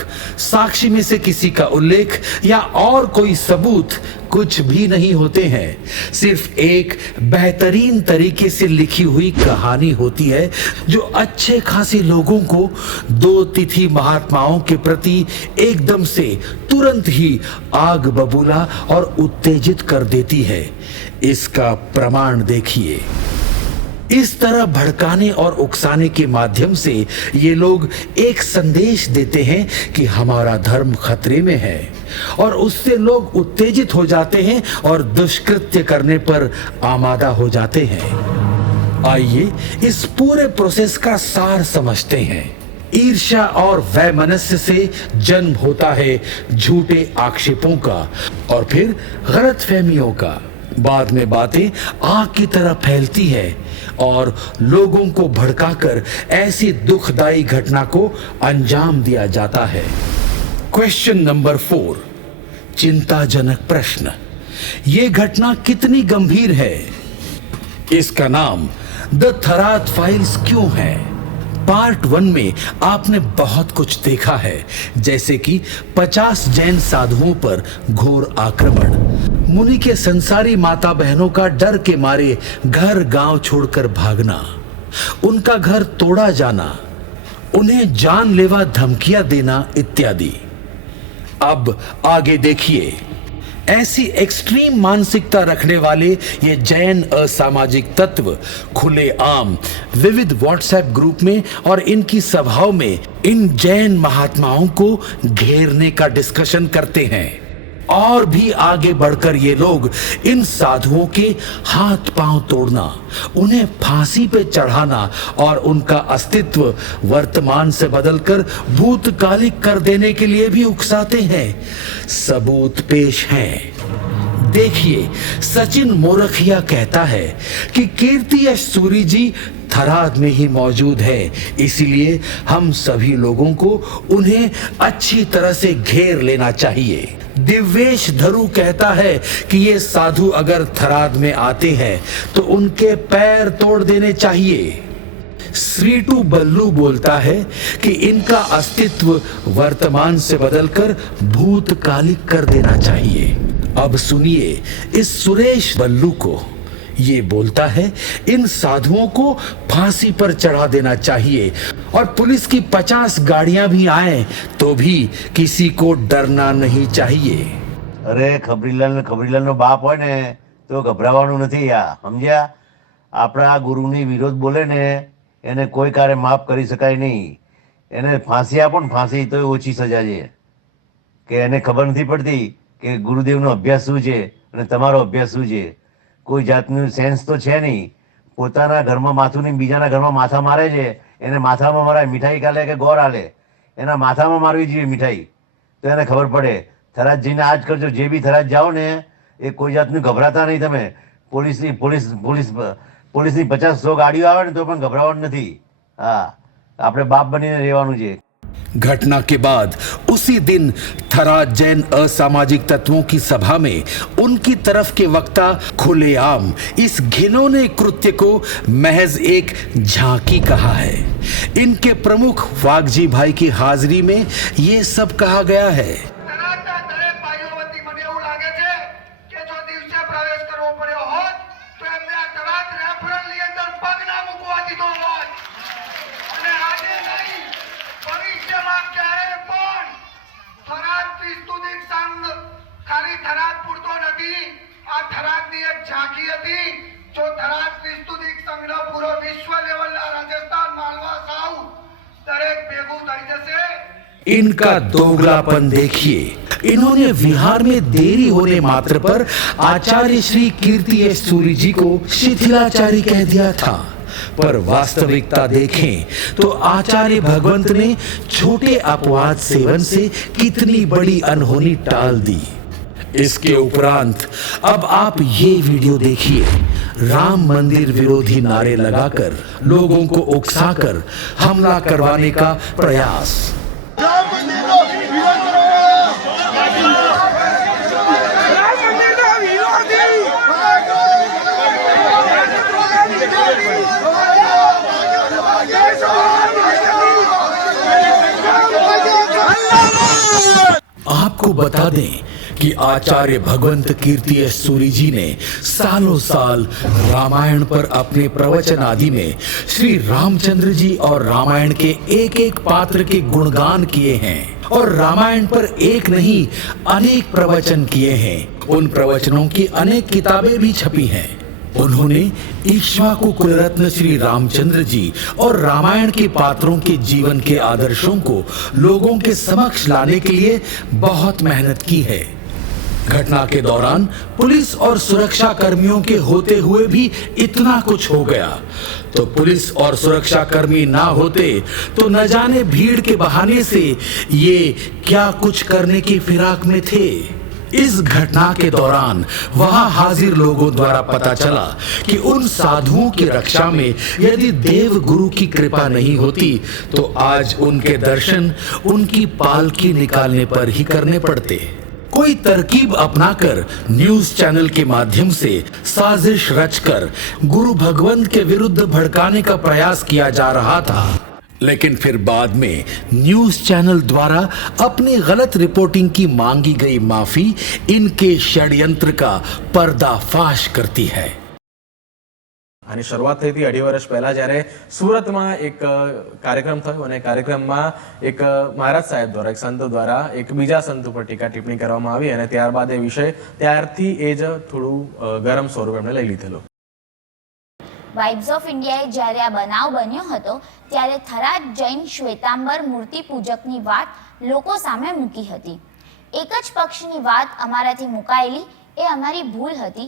साक्षी में से किसी का उल्लेख या और कोई सबूत कुछ भी नहीं होते हैं। सिर्फ एक बेहतरीन तरीके से लिखी हुई कहानी होती है जो अच्छे खासे लोगों को दो तिथि महात्माओं के प्रति एकदम से तुरंत ही आग बबूला और उत्तेजित कर देती है। इसका प्रमाण देखिए। इस तरह भड़काने और उकसाने के माध्यम से ये लोग एक संदेश देते हैं कि हमारा धर्म खतरे में है और उससे लोग उत्तेजित हो जाते हैं और दुष्कृत्य करने पर आमादा हो जाते हैं। आइए इस पूरे प्रोसेस का सार समझते हैं। ईर्ष्या और वैमनस्य से जन्म होता है झूठे आक्षेपों का और फिर गलतफहमियों का। बाद में बातें आग की तरह फैलती है और लोगों को भड़काकर ऐसी दुखदाई घटना को अंजाम दिया जाता है। क्वेश्चन नंबर 4, चिंताजनक प्रश्न। ये घटना कितनी गंभीर है? इसका नाम द थराद फाइल्स क्यों है? पार्ट 1 में आपने बहुत कुछ देखा है, जैसे कि 50 जैन साधुओं पर घोर आक्रमण, मुनि के संसारी माता बहनों का डर के मारे घर गांव छोड़कर भागना, उनका घर तोड़ा जाना, उन्हें जानलेवा धमकियां देना इत्यादि। अब आगे देखिए। ऐसी एक्सट्रीम मानसिकता रखने वाले ये जैन असामाजिक तत्व खुलेआम विविध व्हाट्सएप ग्रुप में और इनकी सभाओं में इन जैन महात्माओं को घेरने का डिस्कशन करते हैं। और भी आगे बढ़कर ये लोग इन साधुओं के हाथ पांव तोड़ना, उन्हें फांसी पे चढ़ाना और उनका अस्तित्व वर्तमान से बदलकर भूतकालिक कर देने के लिए भी उकसाते हैं। सबूत पेश हैं। देखिए, सचिन मोरखिया कहता है कि कीर्ति यश सूरी जी थराद में ही मौजूद है, इसीलिए हम सभी लोगों को उन्हें अच्छी तरह से घेर लेना चाहिए। दिव्येश धरु कहता है कि ये साधु अगर थराद में आते हैं तो उनके पैर तोड़ देने चाहिए। श्रीटू बल्लू बोलता है कि इनका अस्तित्व वर्तमान से बदलकर भूतकालिक कर देना चाहिए। अब सुनिए इस सुरेश बल्लू को। ये बोलता है इन साधुओं को फांसी पर चढ़ा देना चाहिए और पुलिस की 50 गाड़ियां भी आए तो भी किसी को डरना नहीं चाहिए। अरे खबरीलाल नो बाप होय ने तो गभरावानुं नथी या समझ्या। आपણા ગુરુની વિરોધ બોલે ને એને કોઈ કારે માફ કરી શકાય નહીં। એને ફાંસી આપો ને ફાંસી તો ઓછી સજા છે કે એને ખબર નથી પડતી કે ગુરુદેવનો અભ્યાસ શું છે અને તમારો અભ્યાસ શું છે। કોઈ જાતનું સેન્સ તો છે નહીં। પોતાના ઘરમાં માથું નહીં બીજાના ઘરમાં માથા મારે છે, એને માથામાં મરાય, મિઠાઈ કાલે કે ગોળ આલે, એના માથામાં મારવી જોઈએ મિઠાઈ તો એને ખબર પડે। થરાદ જઈને આજ કરજો, જે બી થરાદ જાઓ ને એ કોઈ જાતનું ગભરાતા નહીં તમે। પોલીસની 50-100 ગાડીઓ આવે ને તો પણ ગભરાવાનું નથી। હા, આપણે બાપ બનીને રહેવાનું છે। घटना के बाद उसी दिन थराद जैन असामाजिक तत्वों की सभा में उनकी तरफ के वक्ता खुलेआम इस घिनौने कृत्य को महज एक झांकी कहा है। इनके प्रमुख वागजी भाई की हाजिरी में ये सब कहा गया है। इनका दोगलापन देखिए। इन्होंने विहार में देरी होने मात्र पर आचार्य श्री कीर्ति यश सूरी जी को शिथिलाचारी कह दिया था। पर वास्तविकता देखें तो आचार्य भगवंत ने छोटे अपवाद सेवन से कितनी बड़ी अनहोनी टाल दी। इसके उपरांत अब आप ये वीडियो देखिए। राम मंदिर विरोधी नारे लगाकर लोगों को उकसाकर हमला करवाने का प्रयास। आपको बता दें कि आचार्य भगवंत कीर्ति एस सूरी जी ने सालों साल रामायण पर अपने प्रवचन आदि में श्री रामचंद्र जी और रामायण के एक एक पात्र के गुणगान किए हैं और रामायण पर एक नहीं अनेक प्रवचन किए हैं। उन प्रवचनों की अनेक किताबें भी छपी हैं। उन्होंने इक्ष्वाकु कुलरत्न श्री रामचंद्र जी और रामायण के पात्रों के जीवन के आदर्शों को लोगों के समक्ष लाने के लिए बहुत मेहनत की है। घटना के दौरान पुलिस और सुरक्षा कर्मियों के होते हुए भी इतना कुछ हो गया, तो पुलिस और सुरक्षा कर्मी ना होते तो न जाने भीड़ के बहाने से ये क्या कुछ करने की फिराक में थे। इस घटना के दौरान वहां हाजिर लोगों द्वारा पता चला कि उन साधुओं की रक्षा में यदि देव गुरु की कृपा नहीं होती तो आज उनके दर्शन उनकी पालकी निकालने पर ही करने पड़ते। कोई तरकीब अपनाकर न्यूज चैनल के माध्यम से साजिश रचकर गुरु भगवंत के विरुद्ध भड़काने का प्रयास किया जा रहा था, लेकिन फिर बाद में न्यूज चैनल द्वारा अपनी गलत रिपोर्टिंग की मांगी गई माफी इनके षड्यंत्र का पर्दाफाश करती है। આની શરૂઆત થઈ હતી 2.5 વર્ષ પહેલા જ્યારે સુરતમાં એક કાર્યક્રમ થયો અને કાર્યક્રમમાં એક મહારાજ સાહેબ દ્વારા એક સંત દ્વારા એક બીજા સંત ઉપર ટીકા ટિપ્પણી કરવામાં આવી અને ત્યારબાદ એ વિષય ત્યારથી એ જ થોડું ગરમ સ્વરૂપ એમણે લઈ લીધેલું। વાઇબ્સ ઓફ ઇન્ડિયાએ જ્યારે આ બનાવ બન્યો હતો ત્યારે થરાદ જૈન શ્વેતાંબર મૂર્તિ પૂજકની વાત લોકો સામે મૂકી હતી। એક જ પક્ષની વાત અમારાથી મુકાયેલી એ અમારી ભૂલ હતી।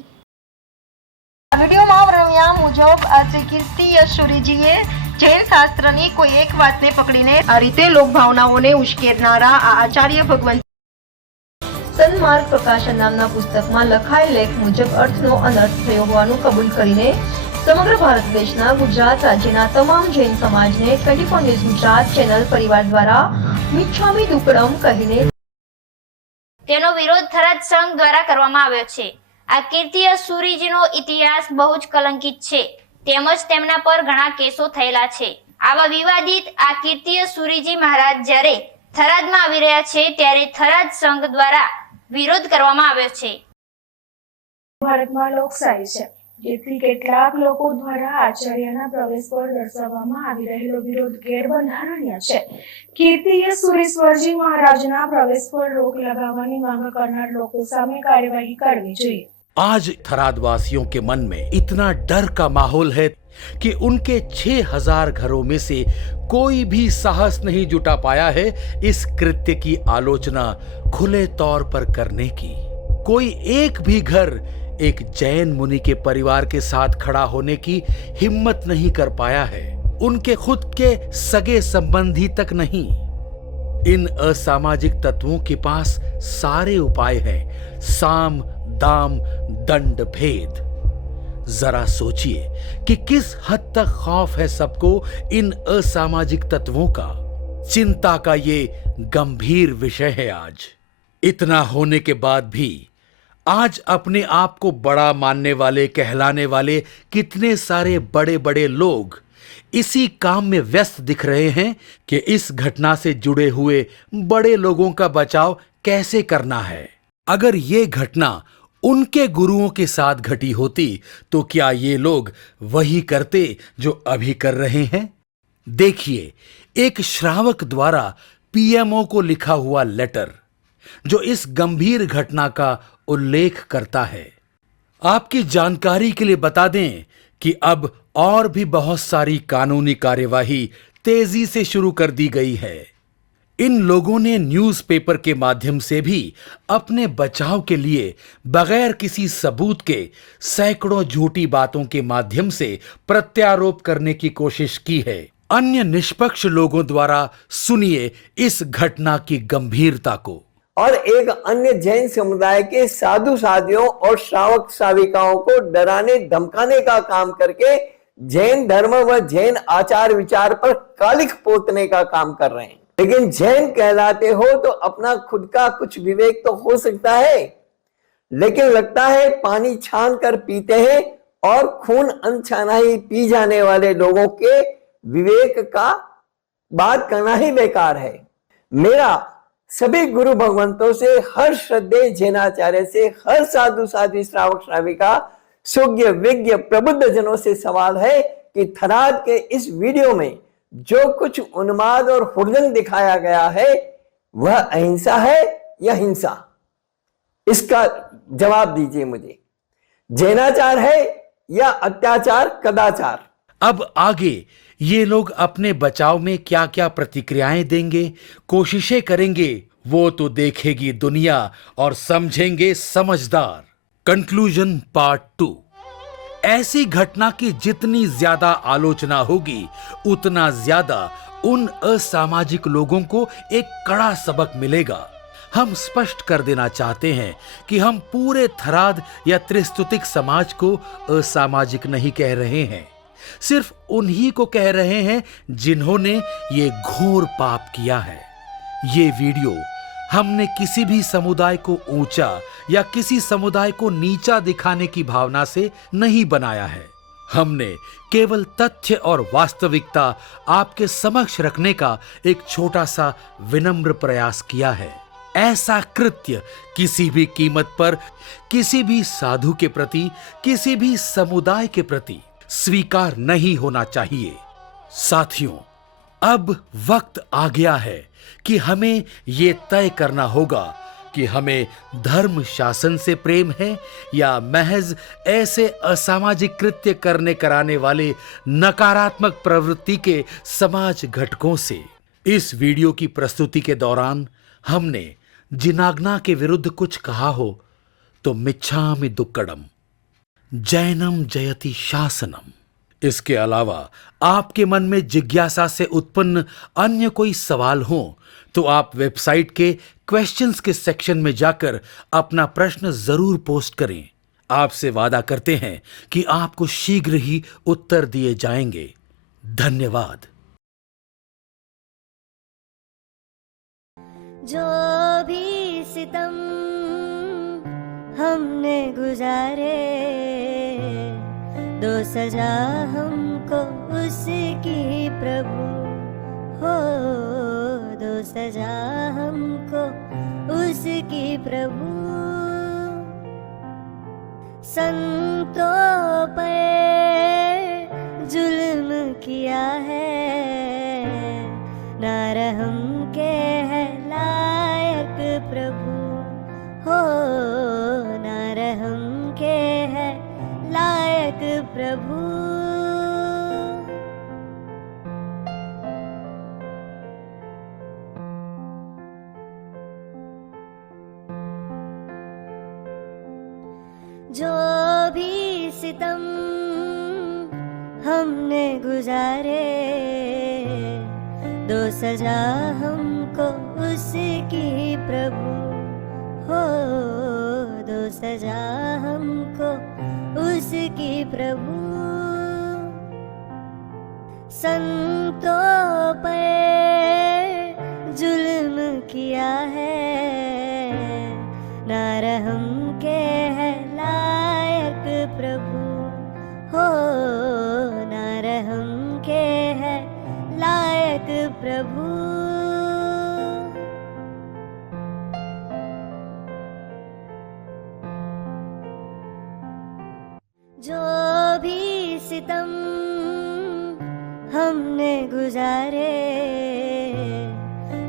વિડીયોમાં વર્ણવ્યા મુજબ આજે કીર્તિ યશુરીજીએ જૈન શાસ્ત્રની કોઈ એક વાતને પકડીને આ રીતે લોકભાવનાઓને ઉશ્કેરનારા આ આચાર્ય ભગવંત સન્માર્ગ પ્રકાશન નામના પુસ્તકમાં લખાયેલ લેખ મુજબ અર્થનો અનર્થ થયો હોવાનું કબૂલ કરીને સમગ્ર ભારત દેશના ગુજરાત રાજ્યના તમામ જૈન સમાજને 24 ન્યૂઝ ગુજરાત ચેનલ પરિવાર દ્વારા મિચ્છામી દુક્કડમ કહીને તેનો વિરોધ થરાદ સંઘ દ્વારા કરવામાં આવ્યો છે। આ કીર્તિ યશુરીજીનો ઇતિહાસ બહુ જ કલંકિત છે તેમજ તેમના પર ઘણા કેસો થયેલા છે। આવા વિવાદિત આ કીર્તિ યશુરીજી મહારાજ જ્યારે થરાદમાં આવી રહ્યા છે ત્યારે થરાદ સંઘ દ્વારા વિરોધ કરવામાં આવ્યો છે। ભારતમાં લોકશાહી છે જેથી કેટલાક લોકો દ્વારા આચાર્યના પ્રવેશ પર દર્શાવવામાં આવી રહેલો વિરોધ ગેરબંધારણીય છે। કીર્તિ યશુરીશ્વરજી મહારાજના પ્રવેશ પર રોક લગાવવાની માંગ કરનાર લોકો સામે કાર્યવાહી કરવી જોઈએ। आज थराद वासियों के मन में इतना डर का माहौल है कि उनके 6000 घरों में से कोई भी साहस नहीं जुटा पाया है इस कृत्य की आलोचना खुले तौर पर करने की। कोई एक भी घर एक जैन मुनि के परिवार के साथ खड़ा होने की हिम्मत नहीं कर पाया है, उनके खुद के सगे संबंधी तक नहीं। इन असामाजिक तत्वों के पास सारे उपाय हैं, साम दाम दंड भेद। जरा सोचिए कि किस हद तक खौफ है सबको इन असामाजिक तत्वों का। चिंता का ये गंभीर विषय है। आज इतना होने के बाद भी आज अपने आप को बड़ा मानने वाले कहलाने वाले कितने सारे बड़े बड़े लोग इसी काम में व्यस्त दिख रहे हैं कि इस घटना से जुड़े हुए बड़े लोगों का बचाव कैसे करना है। अगर ये घटना उनके गुरुओं के साथ घटी होती तो क्या ये लोग वही करते जो अभी कर रहे हैं। देखिए, एक श्रावक द्वारा पीएमओ को लिखा हुआ लेटर जो इस गंभीर घटना का उल्लेख करता है। आपकी जानकारी के लिए बता दें कि अब और भी बहुत सारी कानूनी कार्यवाही तेजी से शुरू कर दी गई है। इन लोगों ने न्यूज़पेपर के माध्यम से भी अपने बचाव के लिए बगैर किसी सबूत के सैकड़ों झूठी बातों के माध्यम से प्रत्यारोप करने की कोशिश की है। अन्य निष्पक्ष लोगों द्वारा सुनिए इस घटना की गंभीरता को। और एक अन्य जैन समुदाय के साधु साधियों और श्रावक श्राविकाओं को डराने धमकाने का काम करके जैन धर्म व जैन आचार विचार पर कालिख पोतने का काम कर रहे हैं। लेकिन जैन कहलाते हो तो अपना खुद का कुछ विवेक तो हो सकता है, लेकिन लगता है पानी छान कर पीते हैं और खून अनछाना ही पी जाने वाले लोगों के विवेक का बात करना ही बेकार है। मेरा सभी गुरु भगवंतों से, हर श्रद्धेय जैनाचार्य से, हर साधु साध्वी श्रावक श्राविका सुज्ञ विज्ञ प्रबुद्ध जनों से सवाल है कि थराद के इस वीडियो में जो कुछ उन्माद और हुड़दंग दिखाया गया है वह अहिंसा है या हिंसा? इसका जवाब दीजिए मुझे। जैनाचार है या अत्याचार कदाचार? अब आगे ये लोग अपने बचाव में क्या क्या प्रतिक्रियाएं देंगे, कोशिशें करेंगे, वो तो देखेगी दुनिया और समझेंगे समझदार। Conclusion part 2। ऐसी घटना की जितनी ज्यादा आलोचना होगी उतना ज्यादा उन असामाजिक लोगों को एक कड़ा सबक मिलेगा। हम स्पष्ट कर देना चाहते हैं कि हम पूरे थराद या त्रिस्तुतिक समाज को असामाजिक नहीं कह रहे हैं, सिर्फ उन्हीं को कह रहे हैं जिन्होंने ये घोर पाप किया है। ये वीडियो हमने किसी भी समुदाय को ऊंचा या किसी समुदाय को नीचा दिखाने की भावना से नहीं बनाया है। हमने केवल तथ्य और वास्तविकता आपके समक्ष रखने का एक छोटा सा विनम्र प्रयास किया है। ऐसा कृत्य किसी भी कीमत पर किसी भी साधु के प्रति, किसी भी समुदाय के प्रति स्वीकार नहीं होना चाहिए। साथियों, अब वक्त आ गया है कि हमें ये तय करना होगा कि हमें धर्म शासन से प्रेम है या महज ऐसे असामाजिक कृत्य करने कराने वाले नकारात्मक प्रवृत्ति के समाज घटकों से। इस वीडियो की प्रस्तुति के दौरान हमने जिनाग्ना के विरुद्ध कुछ कहा हो तो मिच्छामि दुक्कडम, जैनम जयति शासनम। इसके अलावा आपके मन में जिज्ञासा से उत्पन्न अन्य कोई सवाल हो तो आप वेबसाइट के क्वेश्चंस के सेक्शन में जाकर अपना प्रश्न जरूर पोस्ट करें। आपसे वादा करते हैं कि आपको शीघ्र ही उत्तर दिए जाएंगे। धन्यवाद। जो भी सितम हमने गुजारे, दो सजा हमको उसकी प्रभु हो, दो सजा हमको उसकी प्रभु। संतों पर जुल्म किया है, ना रहम के है लायक प्रभु हो, ना रहम के है लायक प्रभु। जो भी सितम हमने गुजारे, दो सजा हमको उसकी प्रभु हो, दो सजा हमको उसकी प्रभु। संतों पर जुल्म किया है, ना रहम के है लायक प्रभु हो, ना रहम के है लायक प्रभु। जो भी सितम हमने गुजारे,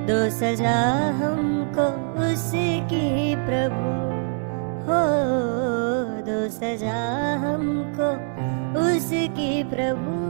दो सजा हमको उसकी प्रभु हो, दो सजा हमको उसकी प्रभु।